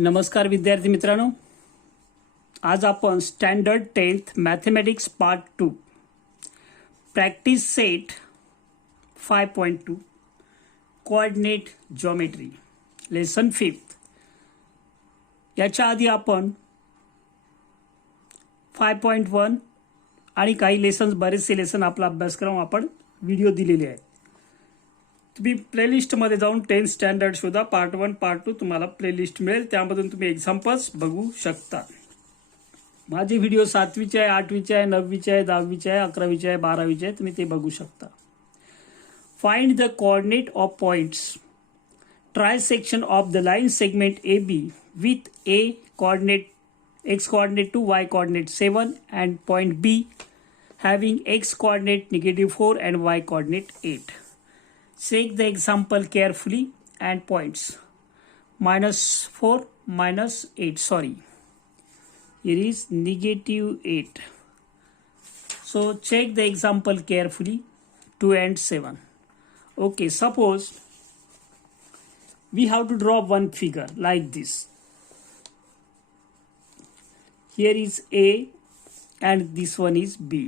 नमस्कार विद्यार्थी मित्रांनो, आज आपण standard 10th mathematics part 2 practice set 5.2 coordinate geometry lesson 5th याच्या आधी आपण 5.1 आणि काही लेसन्स बरेचसे लेसन आपला अभ्यासक्रम आपण व्हिडिओ दिलेले आहेत. तुम्ही प्लेलिस्टमध्ये जाऊन 10th स्टँडर्ड शोधा, पार्ट 1 पार्ट 2 तुम्हाला प्लेलिस्ट मिळेल, त्यामधून तुम्ही एक्झाम्पल्स बघू शकता. माझे व्हिडिओ 7वीचे आहे, 8वीचे आहे, 9वीचे आहे, 10वीचे आहे, 11वीचे आहे, 12वीचे आहे, तुम्ही ते बघू शकता. Find the coordinate of points trisection of the line segment AB with A coordinate x coordinate 2, y coordinate 7 and point B having x coordinate -4 and y coordinate 8. Check the example carefully and points. -4, -8. Sorry, here is -8. So check the example carefully. 2 and 7. Okay, suppose we have to draw one figure like this. Here is A and this one is B.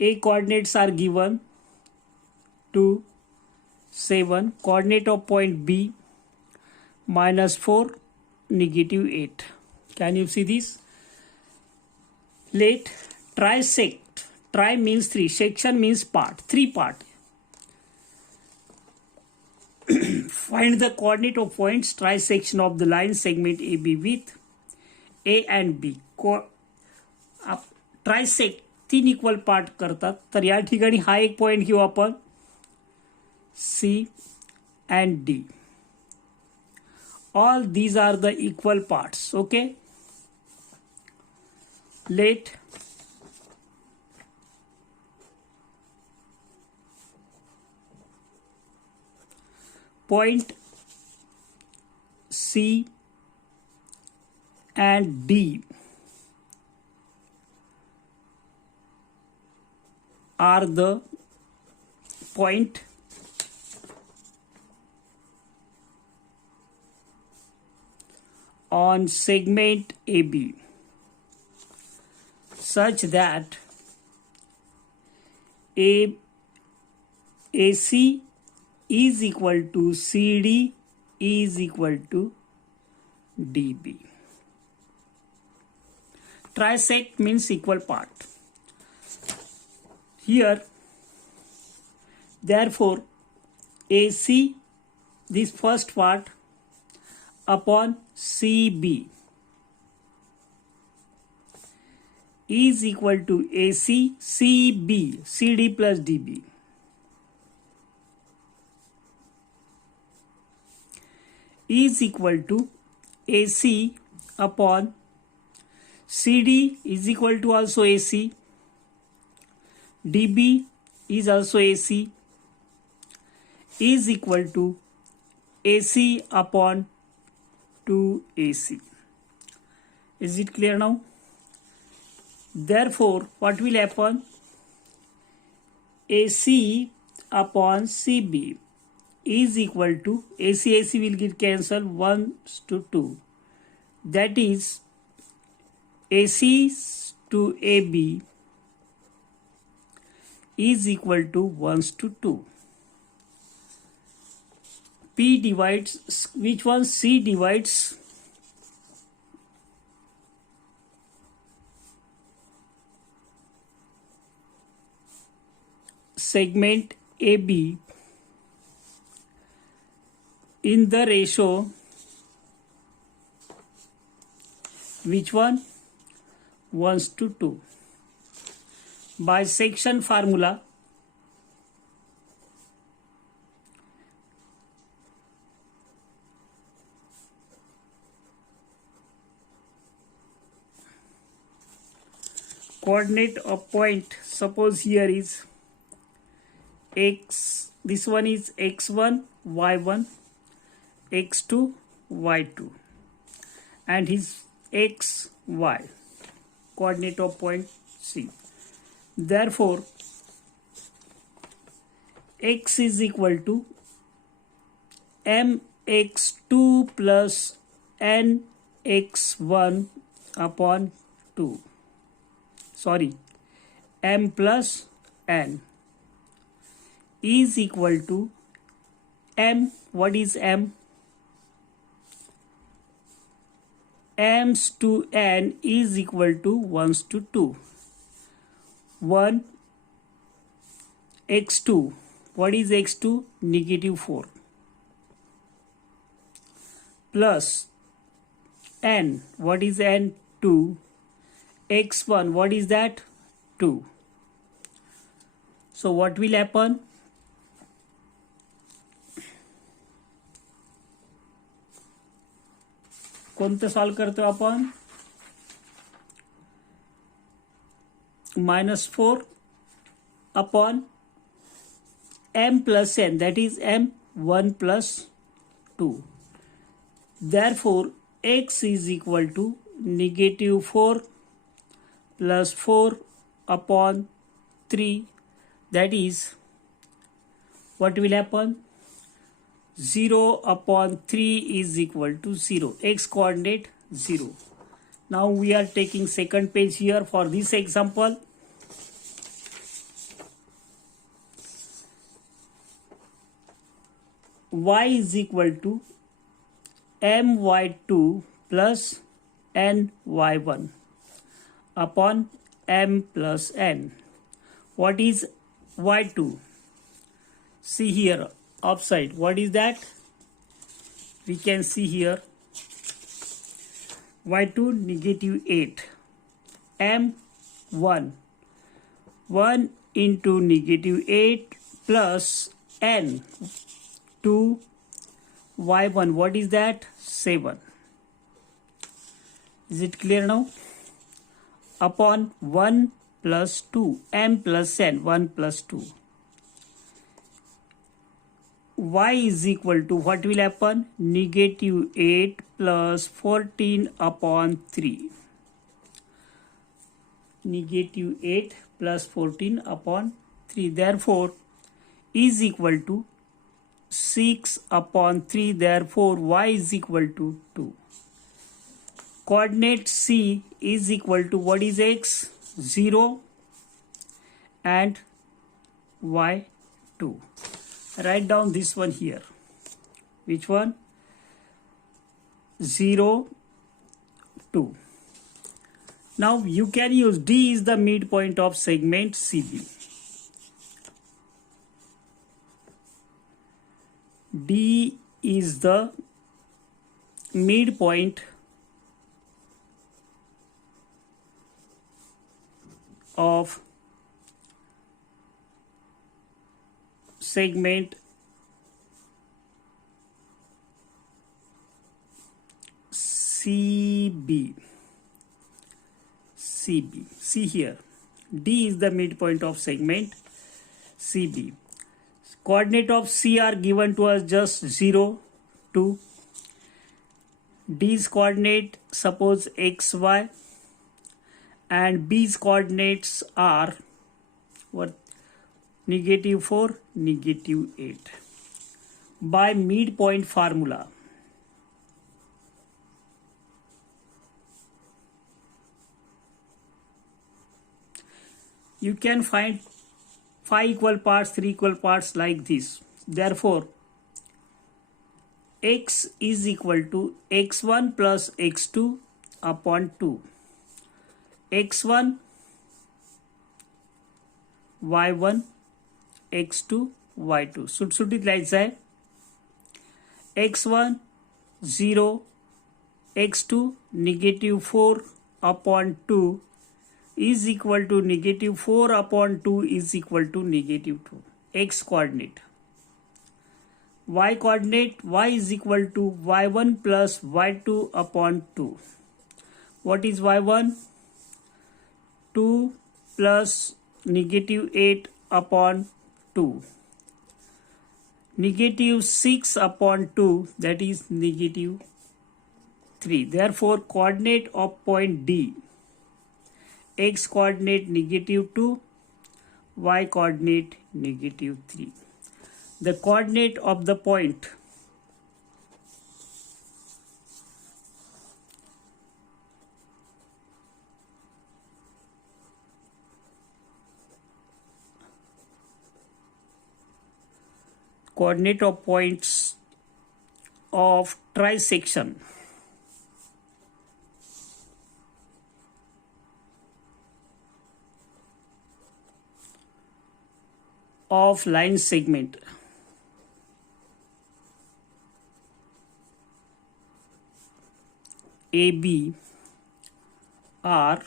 A coordinates are given 2, 7, coordinate of point B -4, -8. Can you see this? Let trisect. Tri means 3, section means part, 3 part. Find the coordinate of points trisection of the line segment AB with A and B. Trisect 3 equal part करतात, तर या ठिकाणी हा एक point घेऊ आपण C and D. All these are the equal parts. Okay, let point C and D are the point on segment AB such that AC is equal to CD is equal to DB. Trisect means equal part. Here, therefore, AC, this first part, upon CB is equal to AC CB CD plus DB is equal to AC upon CD is equal to also AC, DB is also AC, is equal to AC upon 2AC. Is it clear now? Therefore, what will happen? AC upon CB is equal to AC will get cancelled 1:2. That is AC to AB is equal to 1:2. P divides, which one? C divides segment AB in the ratio, which one? 1:2. By section formula, coordinate of point, suppose here is x, this one is x1 y1, x2 y2, and his x y, coordinate of point C. Therefore, x is equal to mx2 plus n x1 upon 2. Sorry, m plus n is equal to m. What is m? M's to n is equal to 1 to 2. 1 x2. What is x2? Negative 4. Plus n. What is n? 2. x1. What is that? 2. So what will happen? कोणतं solve करतो आपण? -4 upon m plus n, that is m 1 plus 2. Therefore x is equal to -4 plus 4 upon 3, that is what will happen? 0 upon 3 is equal to 0. X coordinate 0. Now we are taking second page here for this example. Y is equal to my2 plus ny1 upon m plus n. What is y2? See here upside. What is that? We can see here y2 -8 m1 1 into -8 plus n 2 y1. What is that? 7. Is it clear now? Upon 1 plus 2 m plus n 1 plus 2. Y is equal to what will happen? -8 plus 14 upon 3. -8 plus 14 upon 3. Therefore is equal to 6 upon 3. Therefore y is equal to 2. Coordinate C is equal to what is x? 0 and y 2. Write down this one here. Which one? 0, 2. Now you can use D is the midpoint of segment CB. D is the midpoint of segment CB. See here, D is the midpoint of segment CB. Coordinate of C are given to us just 0, 2. D's coordinate suppose x, y, and B's coordinates are what? -4, -8. By midpoint formula, you can find 5 equal parts, 3 equal parts like this. Therefore x is equal to x1 plus x2 upon 2. x1 y1 x2 y2. सुटसुटीत लिहायचं आहे. x1 0, x2 -4 upon 2 is equal to -4 upon 2 is equal to -2. X coordinate. Y coordinate, y is equal to y1 plus y2 upon 2. What is y1? 2 plus -8 upon 2. -6 upon 2, that is -3. Therefore coordinate of point D, x coordinate -2, y coordinate -3. The coordinate of the point coordinate of points of trisection of line segment AB are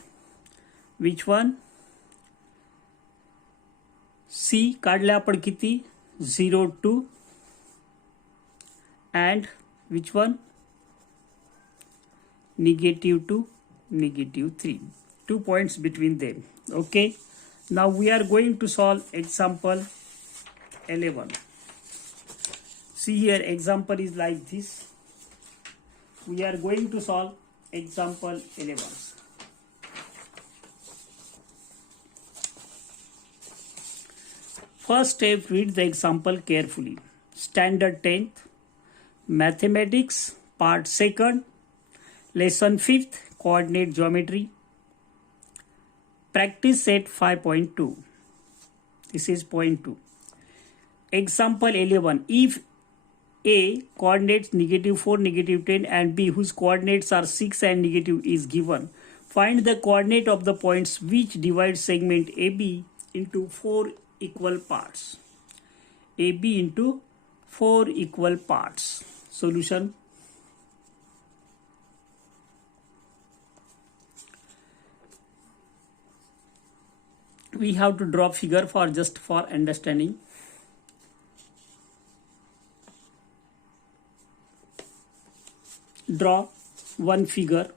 which one? C काढले आपण किती 0 2 and which one? -2 -3. 2 points between them. Okay, now we are going to solve example 11. See here, example is like this. We are going to solve example 11. First step, read the example carefully. Standard 10th, Mathematics, Part 2nd, Lesson 5th, Coordinate Geometry. Practice set 5.2. This is point 2. Example 11. If A coordinates -4, -10 and B whose coordinates are 6 and negative is given, find the coordinate of the points which divide segment AB into 4 equal parts. AB into 4 equal parts. Solution. We have to draw figure for just for understanding. Draw one figure,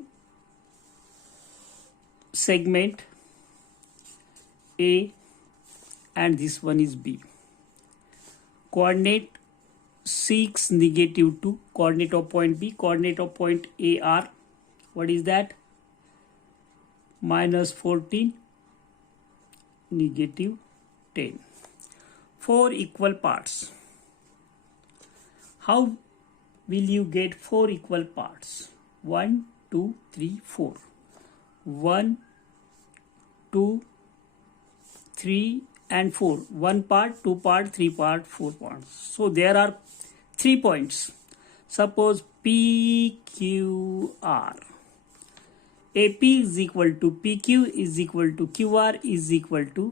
segment A and this one is B. Coordinate 6 -2, coordinate of point B, coordinate of point A are, what is that? -14 -10. 4 equal parts. How will you get 4 equal parts? 1 2 3 4. 1 2 3 and 4. 1 part, 2 part, 3 part, 4 parts. So there are 3 points. Suppose PQR. AP is equal to PQ is equal to QR is equal to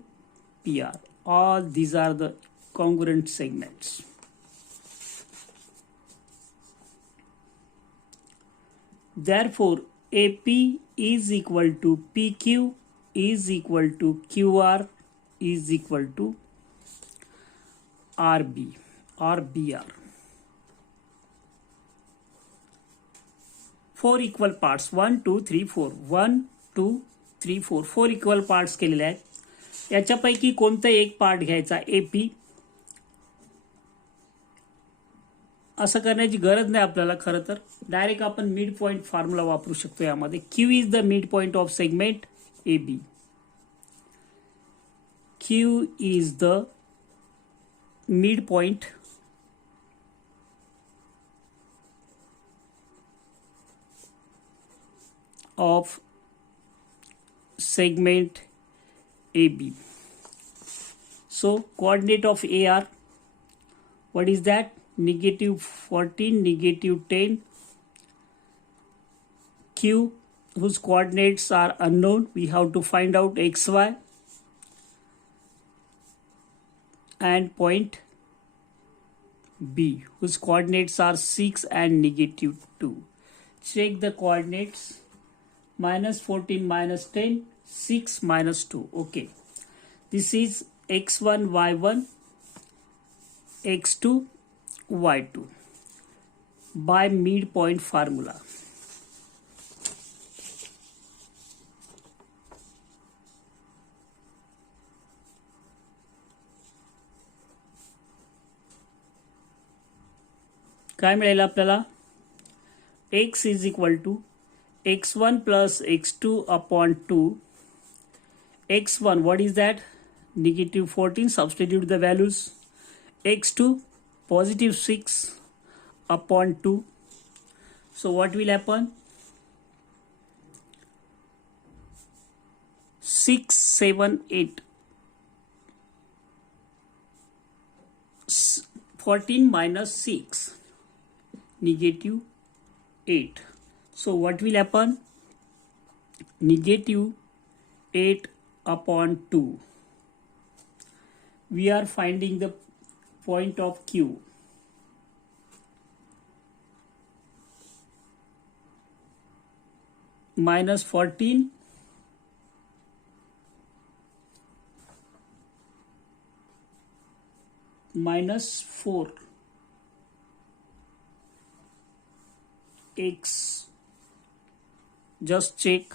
PR. All these are the congruent segments. Therefore, AP is equal to PQ is equal to QR is equal to RB or BR. 4 equal parts. 1 2 3 4. 1 2 3 4. 4 equal parts केलेले आहेत. याच्यापैकी कोणता एक part घ्यायचा AP. असं करण्याची गरज नाही आपल्याला. खरं तर डायरेक्ट आपण मिड पॉइंट फॉर्म्युला वापरू शकतो यामध्ये. Q is the mid point of segment AB. Q is the midpoint of segment AB. So coordinate of AR, what is that? -14, -10. Q whose coordinates are unknown, we have to find out XY. And point B whose coordinates are 6 and -2. Check the coordinates. -14 -10, 6 -2. Okay, this is x1 y1, x2 y2 by midpoint formula. काय मिळेल आपल्याला? x is equal to x1 plus x2 upon 2. x1, what is that? -14. Substitute the values. x2 +6 upon 2. So what will happen? 6 7 8. 14 minus 6, negative 8. So what will happen? Negative 8 upon 2. We are finding the point of Q. Minus 14 minus 4 x, just check,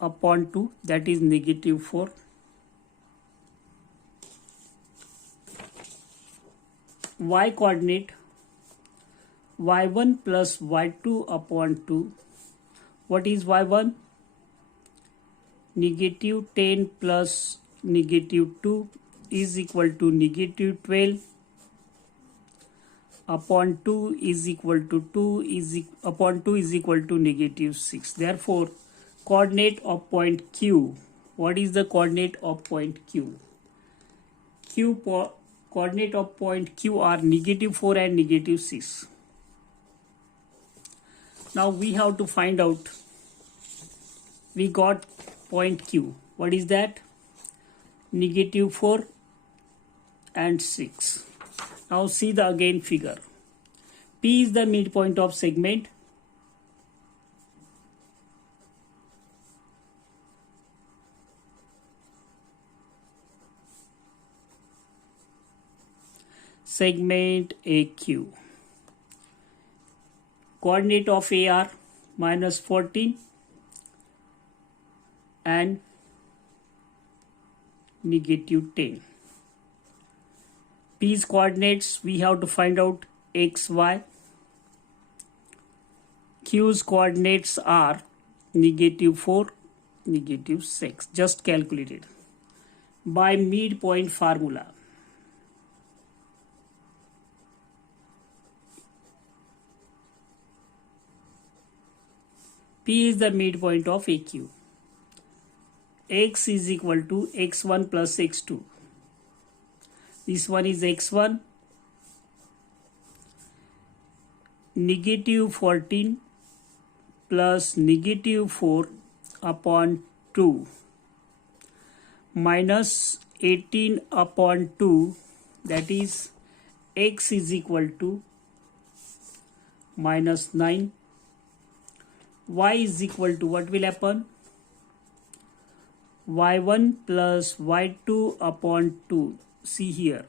upon 2, that is negative 4. Y coordinate y1 plus y2 upon 2. What is y1? Negative 10 plus negative 2 is equal to negative 12 upon 2 is equal to 2 upon 2 is equal to negative 6. Therefore, coordinate of point Q. What is the coordinate of point Q? Coordinate of point Q are negative 4 and negative 6. Now we have to find out. We got point Q. What is that? Negative 4 and 6. Now see the again figure. P is the midpoint of segment. Segment AQ. Coordinate of AR minus 14 and negative 10. P's coordinates we have to find out x, y. Q's coordinates are negative 4, negative 6. Just calculated by midpoint formula. P is the midpoint of AQ. X is equal to x1 plus x2. This one is x1, negative 14 plus negative 4 upon 2 minus 18 upon 2, that is x is equal to minus 9. Y is equal to, what will happen? y1 plus y2 upon 2. See here.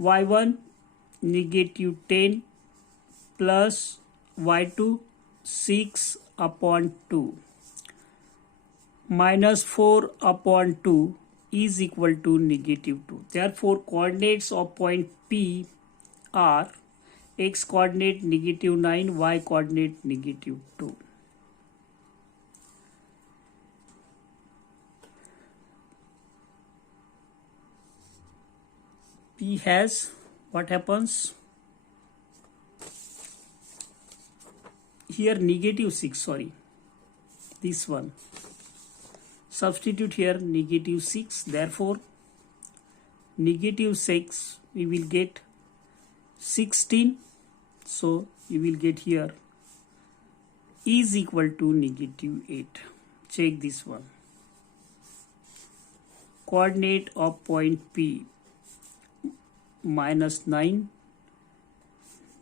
y1 negative 10 plus y2 6 upon 2 minus 4 upon 2 is equal to negative 2. Therefore, coordinates of point P are x coordinate negative 9, y coordinate negative 2. P has, what happens? Here negative 6, sorry. This one. Substitute here negative 6. Therefore, negative 6 we will get 16. So you will get here is equal to negative 8. Check this one. Coordinate of point P minus 9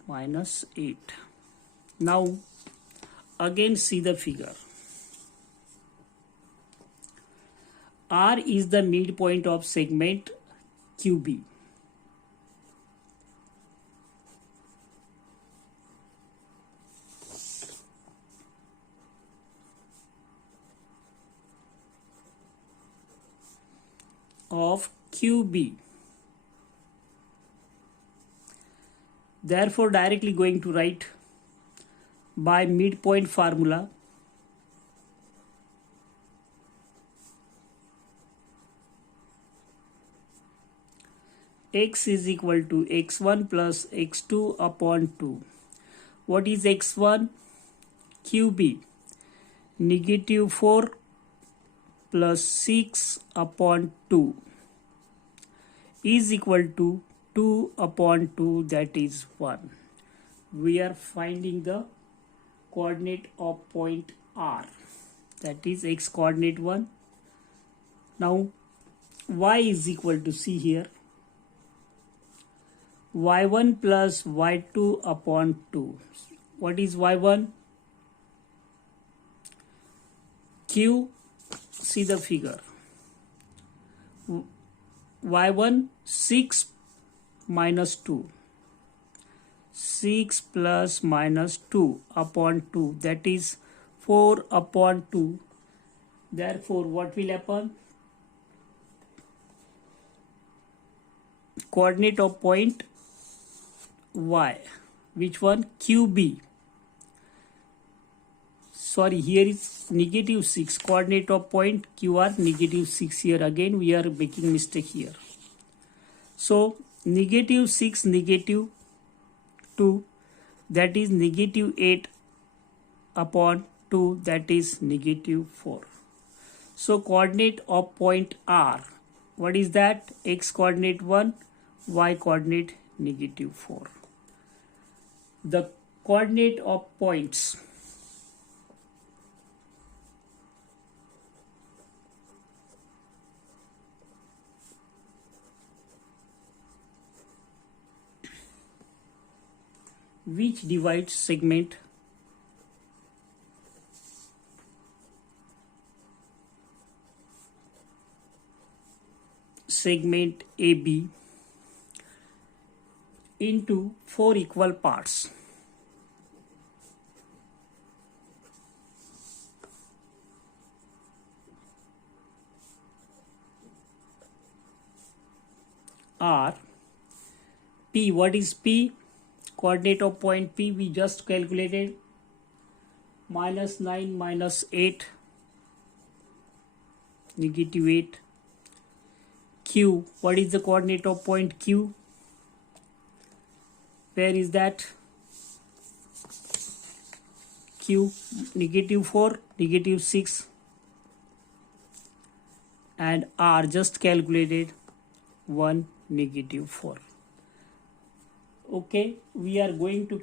minus 8. Now again see the figure. R is the midpoint of segment QB. Of QB. Therefore, directly going to write by midpoint formula. X is equal to x1 plus x2 upon 2. What is x1? QB. Negative 4 plus 6 upon 2 is equal to 2 upon 2, that is 1. We are finding the coordinate of point R, that is x coordinate 1. Now y is equal to, see here, y1 plus y2 upon 2. What is y1? Q, see the figure. y1 6 minus 2. 6 plus minus 2 upon 2, that is 4 upon 2. Therefore, what will happen? Coordinate of point y, which one? QB. Sorry, here is negative 6. Coordinate of point QR, negative 6 here. Again, we are making mistake here. So, negative 6, negative 2, that is negative 8 upon 2, that is negative 4. So, coordinate of point R, what is that? X coordinate 1, y coordinate negative 4. The coordinate of points which divides segment AB into 4 equal parts. Are P. What is P? Coordinate of point P we just calculated, minus 9 minus 8, negative 8. Q, what is the coordinate of point Q? Where is that? Q, negative 4, negative 6. And R just calculated 1, negative 4. Okay, we are going to